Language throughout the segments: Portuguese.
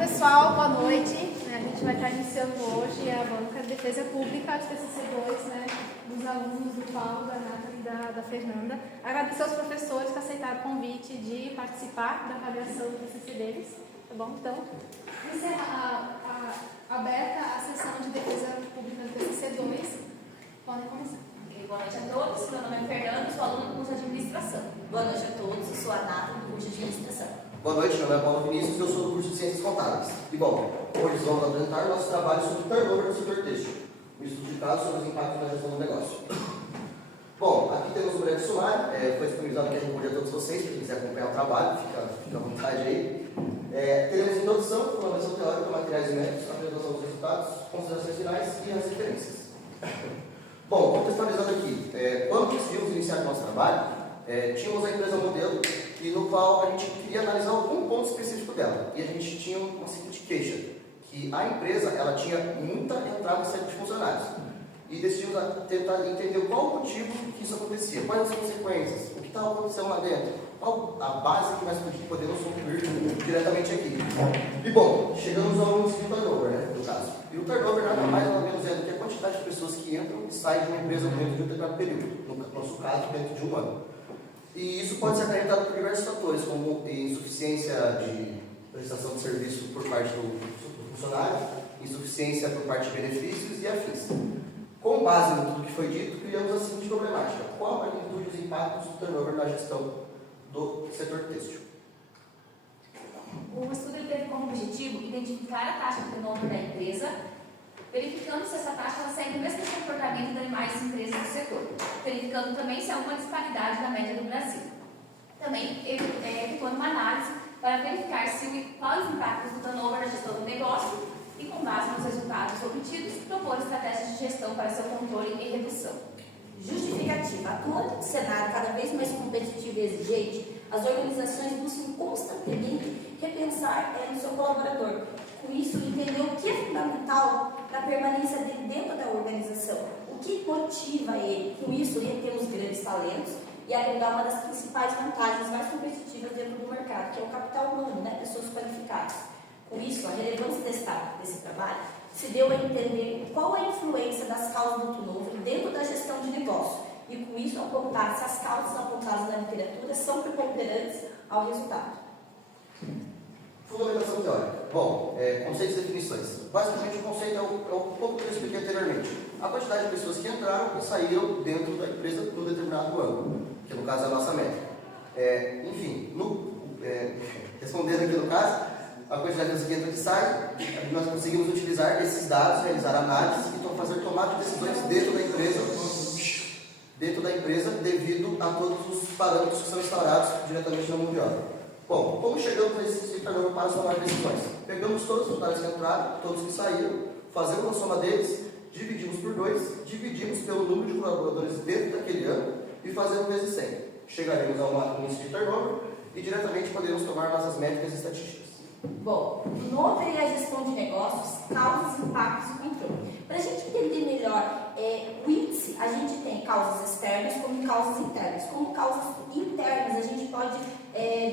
pessoal, boa noite. A gente vai estar iniciando hoje a banca de defesa pública de TCC2, dos alunos do Paulo, da Nathalie e da Fernanda. Agradecer aos professores que aceitaram o convite de participar da avaliação do TCC deles. Tá bom? Então, aberta a sessão de defesa pública do TCC2. Podem começar. Boa noite a todos, meu nome é Fernando, sou aluna do curso de administração. Boa noite a todos, eu sou a Nathalie do curso de administração. Boa noite, meu nome é Paulo Vinícius e eu sou do curso de Ciências Contábeis. E bom, hoje vamos apresentar nosso trabalho sobre o turnover do setor têxtil, um estudo de caso sobre os impactos na gestão do negócio. Bom, aqui temos um breve sumário, foi disponibilizado aqui a república a todos vocês, quem quiser acompanhar o trabalho, fica à vontade aí. Teremos introdução, fundamentação teórica, materiais e métodos, apresentação dos resultados, considerações finais e as referências. Bom, contextualizando aqui, quando decidimos iniciar nosso trabalho, tínhamos a empresa modelo e no qual a gente queria analisar algum ponto específico dela. E a gente tinha uma seguinte queixa, que a empresa ela tinha muita entrada e saída de funcionários. E decidimos tentar entender qual o motivo que isso acontecia, quais as consequências, o que estava acontecendo lá dentro, qual a base que nós podemos concluir diretamente aqui. E bom, chegamos ao índice de turnover, no caso. E o turnover nada mais nada menos é do que a quantidade de pessoas que entram e saem de uma empresa dentro de um determinado período, no nosso caso, dentro de um ano. E isso pode ser acarretado por diversos fatores, como insuficiência de prestação de serviço por parte do funcionário, insuficiência por parte de benefícios e afins. Com base em tudo que foi dito, criamos a seguinte problemática: qual a magnitude dos impactos do turnover na gestão do setor têxtil? O estudo teve como objetivo identificar a taxa de turnover da empresa, verificando se essa taxa segue o mesmo comportamento das demais empresas do setor, verificando também se há uma disparidade na média do Brasil. Também efetuando uma análise para verificar quais os impactos do turnover na gestão do negócio e, com base nos resultados obtidos, propor estratégias de gestão para seu controle e redução. Justificativa. Atuando em um cenário cada vez mais competitivo e exigente, as organizações buscam constantemente repensar no seu colaborador. Com isso, entender o que é fundamental para a permanência dele dentro da organização, o que motiva ele. Com isso, reter os grandes talentos e agregar uma das principais vantagens mais competitivas dentro do mercado, que é o capital humano, pessoas qualificadas. Com isso, a relevância desse trabalho se deu a entender qual a influência das causas do turnover dentro da gestão de negócio e, com isso, apontar se as causas apontadas na literatura são preponderantes ao resultado. Fundamentação teórica. Bom, conceitos e definições. Basicamente, o conceito é um pouco que eu expliquei anteriormente. A quantidade de pessoas que entraram e saíram dentro da empresa num determinado ano, que no caso é a nossa média. Respondendo aqui no caso, a quantidade de pessoas que entram e saem, nós conseguimos utilizar esses dados, realizar análise e fazer tomada de decisões dentro da empresa devido a todos os parâmetros que são instaurados diretamente no mundo de obra. Bom, como chegamos nesse turnover para tomar decisões? Pegamos todos os funcionários que entraram, todos que saíram, fazemos a soma deles, dividimos por 2, dividimos pelo número de colaboradores dentro daquele ano e fazemos vezes 100. Chegaremos a um índice de turnover e diretamente podemos tomar nossas métricas estatísticas. Bom, turnover e a gestão de negócios, causas, impactos e controle. Para a gente entender melhor o índice, a gente tem causas externas como causas internas. Como causas internas, a gente pode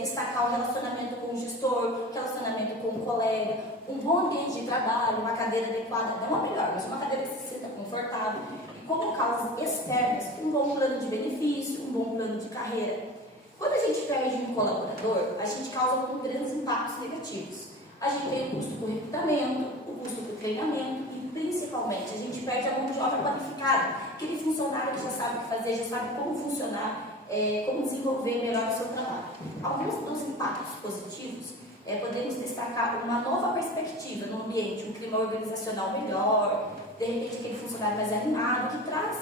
destacar o relacionamento com o gestor, relacionamento com o colega, um bom ambiente de trabalho, uma cadeira adequada, não a melhor, mas uma cadeira que se sinta confortável. E como causas externas, um bom plano de benefício, um bom plano de carreira. Quando a gente perde um colaborador, a gente causa com grandes impactos negativos. A gente tem o custo do recrutamento, o custo do treinamento e, principalmente, a gente perde a mão de obra qualificada, aquele funcionário que já sabe o que fazer, já sabe como funcionar, como desenvolver melhor o seu trabalho. Alguns dos impactos positivos, podemos destacar uma nova perspectiva no ambiente, um clima organizacional melhor, de repente aquele funcionário mais animado, que traz,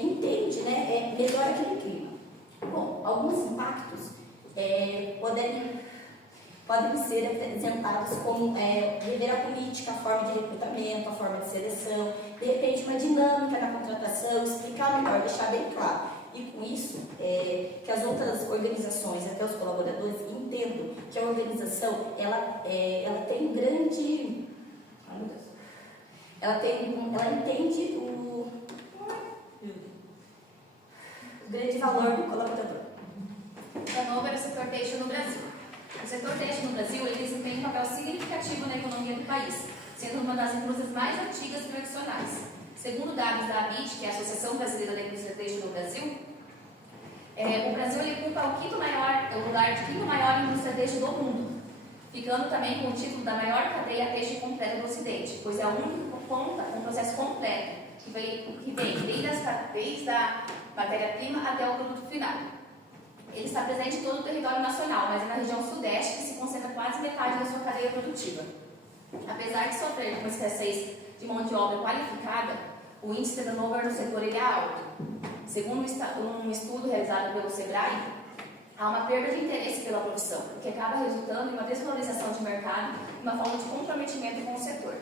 entende, melhor aquele clima. Bom, alguns impactos podem ser apresentados como rever a política, a forma de recrutamento, a forma de seleção, de repente uma dinâmica na contratação, explicar melhor, deixar bem claro. E com isso, que as outras organizações, até os colaboradores, entendam que a organização ela tem um grande... Ela entende o grande valor do colaborador. Turnover do setor têxtil no Brasil. O setor têxtil no Brasil ele desempenha um papel significativo na do país, sendo uma das indústrias mais antigas e tradicionais. Segundo dados da ABIT, que é a Associação Brasileira da Indústria Têxtil no Brasil, o Brasil ele ocupa o lugar de quinto maior indústria têxtil do mundo, ficando também com o título da maior cadeia têxtil completa do Ocidente, pois é o único que conta com um processo completo, que vem desde a matéria-prima até o produto final. Ele está presente em todo o território nacional, mas é na região sudeste que se concentra quase metade da sua cadeia produtiva. Apesar de sofrer com escassez de mão de obra qualificada, o índice de turnover no setor ele é alto. Segundo um estudo realizado pelo SEBRAE, há uma perda de interesse pela profissão, o que acaba resultando em uma desvalorização de mercado e uma falta de comprometimento com o setor.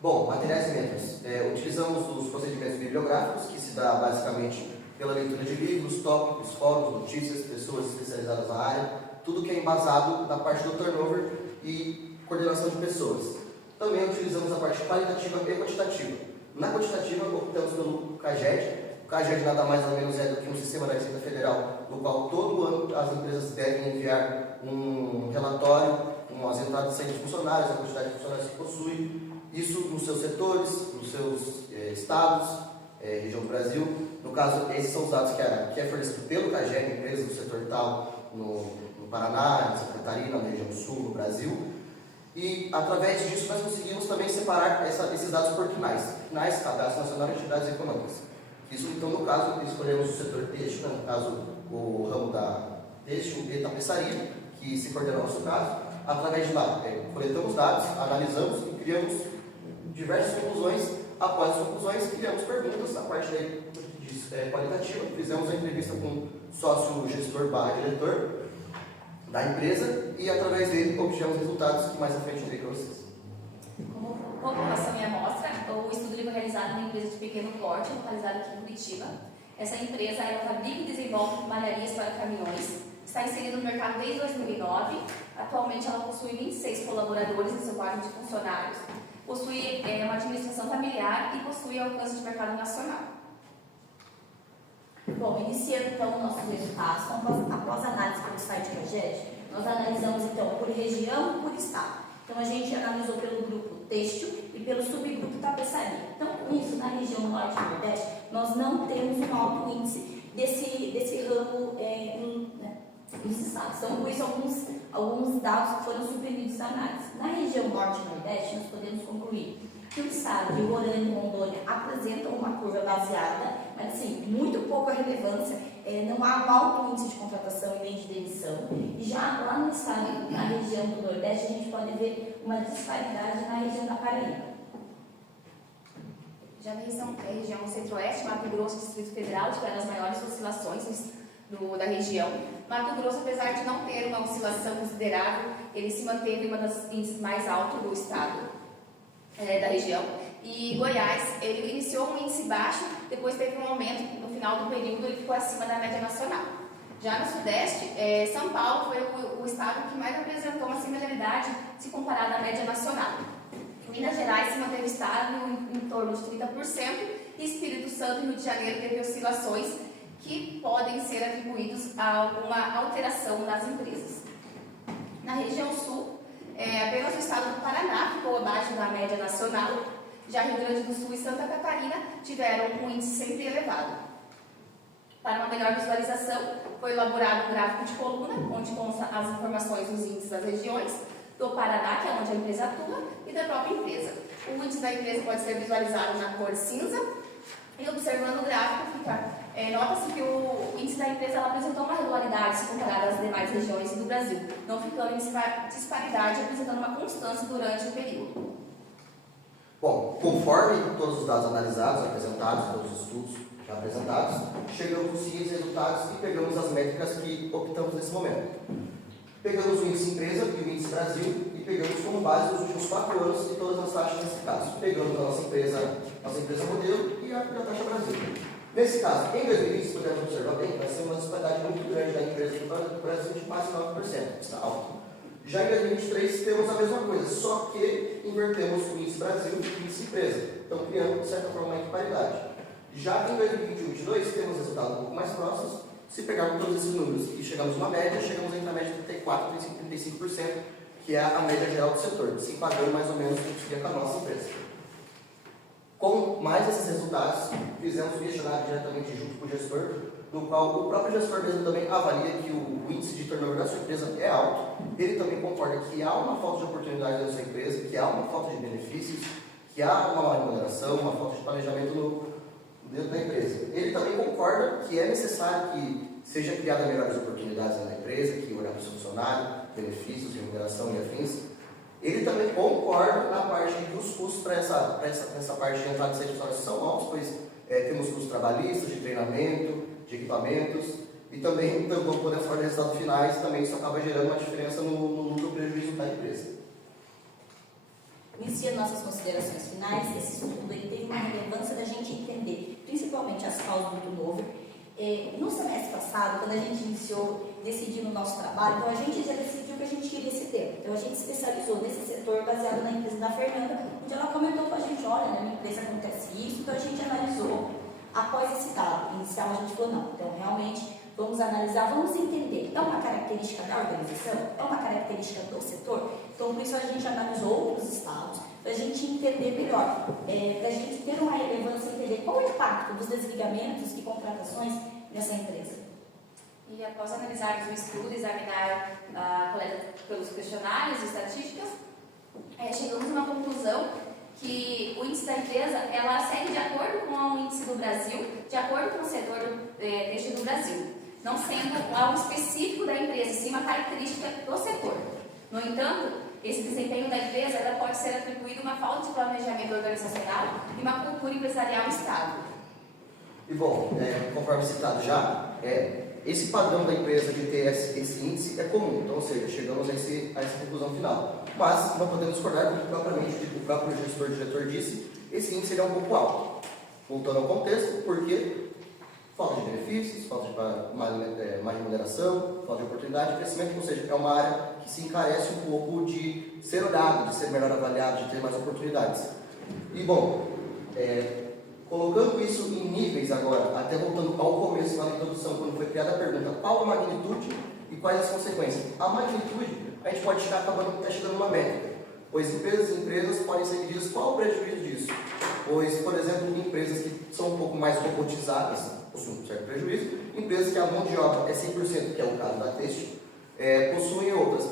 Bom, materiais e métodos. Utilizamos os procedimentos bibliográficos, que se dá basicamente pela leitura de livros, tópicos, fóruns, notícias, pessoas especializadas na área, tudo que é embasado na parte do turnover e coordenação de pessoas. Também utilizamos a parte qualitativa e quantitativa. Na quantitativa, optamos pelo CAGED. O CAGED nada mais ou menos é do que um sistema da Receita Federal, no qual todo ano as empresas devem enviar um relatório com as entradas e saídas de funcionários, a quantidade de funcionários que possui, isso nos seus setores, nos seus estados, região do Brasil. No caso, esses são os dados que é fornecido pelo CAGED, empresas do setor tal, no Paraná, em Santa Catarina, na região sul, no Brasil. E, através disso, nós conseguimos também separar esses dados por CNAES. CNAES, Cadastro Nacional de Entidades Econômicas. Isso, então, no caso, escolhemos o setor têxtil, no caso, o ramo da têxtil e tapeçaria, que se coordena no nosso caso. Através de lá, coletamos dados, analisamos e criamos diversas conclusões. Após as conclusões, criamos perguntas na parte qualitativa. Fizemos a entrevista com o sócio gestor / diretor da empresa e, através dele, obtivemos resultados que mais à frente eu direi para vocês. Como população e amostra, o estudo foi realizado numa empresa de pequeno porte, localizada aqui em Curitiba. Essa empresa fabrica e desenvolve malharias para caminhões, está inserida no mercado desde 2009. Atualmente, ela possui 26 colaboradores em seu quadro de funcionários, possui uma administração familiar e possui alcance de mercado nacional. Bom, iniciando então nossos resultados, após a análise pelo site CAGED, nós analisamos então por região e por estado. Então a gente analisou pelo grupo têxtil e pelo subgrupo tapeçaria. Então com isso, na região norte e nordeste, nós não temos um alto índice desse ramo nos estados. Então por isso alguns dados que foram suprimidos da análise. Na região norte e nordeste, nós podemos concluir que o estado de Roraima e Rondônia apresentam uma curva baseada, mas assim, muito pouca relevância, não há um alto índice de contratação e nem de demissão. E já lá no estado, na região do Nordeste, a gente pode ver uma disparidade na região da Paraíba. Já na região Centro-Oeste, Mato Grosso e Distrito Federal tiveram as maiores oscilações da região. Mato Grosso, apesar de não ter uma oscilação considerável, ele se manteve uma das índices mais altos do estado. Da região, e Goiás, ele iniciou um índice baixo, depois teve um aumento, no final do período ele ficou acima da média nacional. Já no Sudeste, São Paulo foi o estado que mais apresentou uma similaridade se comparado à média nacional. Minas Gerais se manteve estável em torno de 30%, e Espírito Santo e Rio de Janeiro teve oscilações que podem ser atribuídos a alguma alteração nas empresas. Na região Sul, apenas o estado do Paraná ficou abaixo da média nacional. Já Rio Grande do Sul e Santa Catarina tiveram um índice sempre elevado. Para uma melhor visualização, foi elaborado um gráfico de coluna, onde constam as informações dos índices das regiões, do Paraná, que é onde a empresa atua, e da própria empresa. O índice da empresa pode ser visualizado na cor cinza, e observando o gráfico, nota-se que o índice da empresa apresentou uma regularidade se comparado às demais regiões do Brasil, não ficando em disparidade, apresentando uma constância durante o período. Bom, conforme todos os dados analisados, apresentados, todos os estudos já apresentados, chegamos aos seguintes resultados e pegamos as métricas que optamos nesse momento. Pegamos o índice empresa e o índice Brasil e pegamos como base os últimos 4 anos e todas as taxas nesse caso. Pegamos a nossa empresa modelo e a taxa Brasil. Nesse caso, em 2020, se pudermos observar bem, vai ser uma disparidade muito grande da empresa do Brasil de quase 9%, está alto. Já em 2023 temos a mesma coisa, só que invertemos o índice Brasil e o índice empresa. Então criando, de certa forma, uma equiparidade. Já em 2021 e 2022 temos resultados um pouco mais próximos. Se pegarmos todos esses números e chegamos numa média, chegamos aí na média de 34%, 35%, que é a média geral do setor, se enquadrando mais ou menos o que seria com a nossa empresa. Com mais esses resultados, fizemos um questionário diretamente junto com o gestor, no qual o próprio gestor mesmo também avalia que o índice de turnover da sua empresa é alto. Ele também concorda que há uma falta de oportunidade na sua empresa, que há uma falta de benefícios, que há uma má remuneração, uma falta de planejamento dentro da empresa. Ele também concorda que é necessário que seja criada melhores oportunidades na empresa, que olhar para o seu funcionário, benefícios, remuneração e afins. Ele também concorda na parte dos custos para essa parte de entrada de serviços que são altos, pois temos custos trabalhistas, de treinamento, de equipamentos, e também, então, quando podemos falar de resultados finais, também isso acaba gerando uma diferença no lucro ou prejuízo da empresa. Iniciando nossas considerações finais, esse estudo ele teve uma relevância da gente entender, principalmente as causas do turnover. No semestre passado, quando a gente iniciou decidindo o nosso trabalho, então a gente já decidiu que a gente queria esse tema. Então a gente se especializou nesse setor baseado na empresa da Fernanda, onde ela comentou com a gente, olha, na minha empresa acontece isso, então a gente analisou. Após esse dado inicial, a gente falou, não, então realmente vamos analisar, vamos entender, é uma característica da organização? É uma característica do setor? Então, por isso a gente analisou outros estados, para a gente entender melhor, para a gente ter uma relevância e entender qual é o impacto dos desligamentos e contratações nessa empresa. E após analisarmos o estudo e examinar a coleta pelos questionários e estatísticas, chegamos a uma conclusão que o índice da empresa ela segue de acordo com o índice do Brasil, de acordo com o setor têxtil do Brasil, não sendo algo específico da empresa, sim uma característica do setor. No entanto, esse desempenho da empresa ela pode ser atribuído a uma falta de planejamento organizacional e uma cultura empresarial estável. E bom, conforme citado já, esse padrão da empresa de ter esse índice é comum, então, ou seja, chegamos a essa conclusão final. Mas não podemos discordar do que propriamente o próprio diretor disse, esse índice é um pouco alto. Voltando ao contexto, porque falta de benefícios, falta de má remuneração, falta de oportunidade de crescimento, ou seja, é uma área que se encarece um pouco de ser olhado, de ser melhor avaliado, de ter mais oportunidades. E bom, colocando isso em níveis agora, até voltando ao começo, na introdução, quando foi criada a pergunta, qual a magnitude e quais as consequências? A magnitude, a gente pode estar chegando numa métrica, pois empresas podem ser medidas qual o prejuízo disso. Pois, por exemplo, empresas que são um pouco mais robotizadas, possuem um certo prejuízo, empresas que a mão de obra é 100%, que é o caso da Têxtil, possuem outras.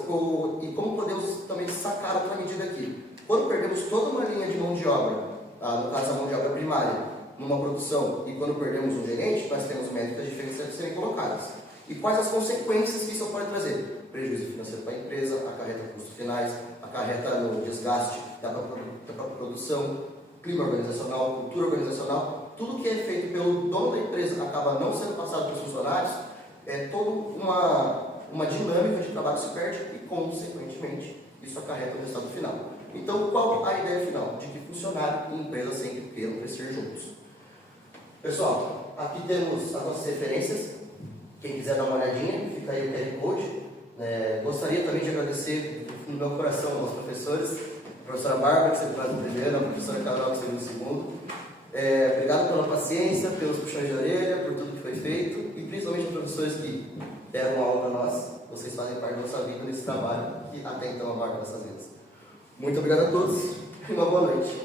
E como podemos também sacar outra medida aqui? Quando perdemos toda uma linha de mão de obra, no caso a mão de obra primária, numa produção, e quando perdemos um gerente, nós temos métricas diferentes de serem colocadas. E quais as consequências que isso pode trazer? Prejuízo financeiro para a empresa, acarreta custos finais, acarreta no desgaste da própria produção, clima organizacional, cultura organizacional, tudo que é feito pelo dono da empresa acaba não sendo passado para os funcionários, toda uma dinâmica de trabalho se perde e, consequentemente, isso acarreta no resultado final. Então, qual a ideia final? De que funcionário e empresa sempre queiram crescer juntos. Pessoal, aqui temos as nossas referências. Quem quiser dar uma olhadinha, fica aí o QR Code. Gostaria também de agradecer no meu coração aos professores, a professora Bárbara, que sempre faz o primeiro, a professora Carol, que sempre o segundo. Obrigado pela paciência, pelos puxões de orelha, por tudo que foi feito e principalmente os professores que deram aula para nós. Vocês fazem parte da nossa vida nesse trabalho que até então abarca nossas vidas. Muito obrigado a todos e uma boa noite.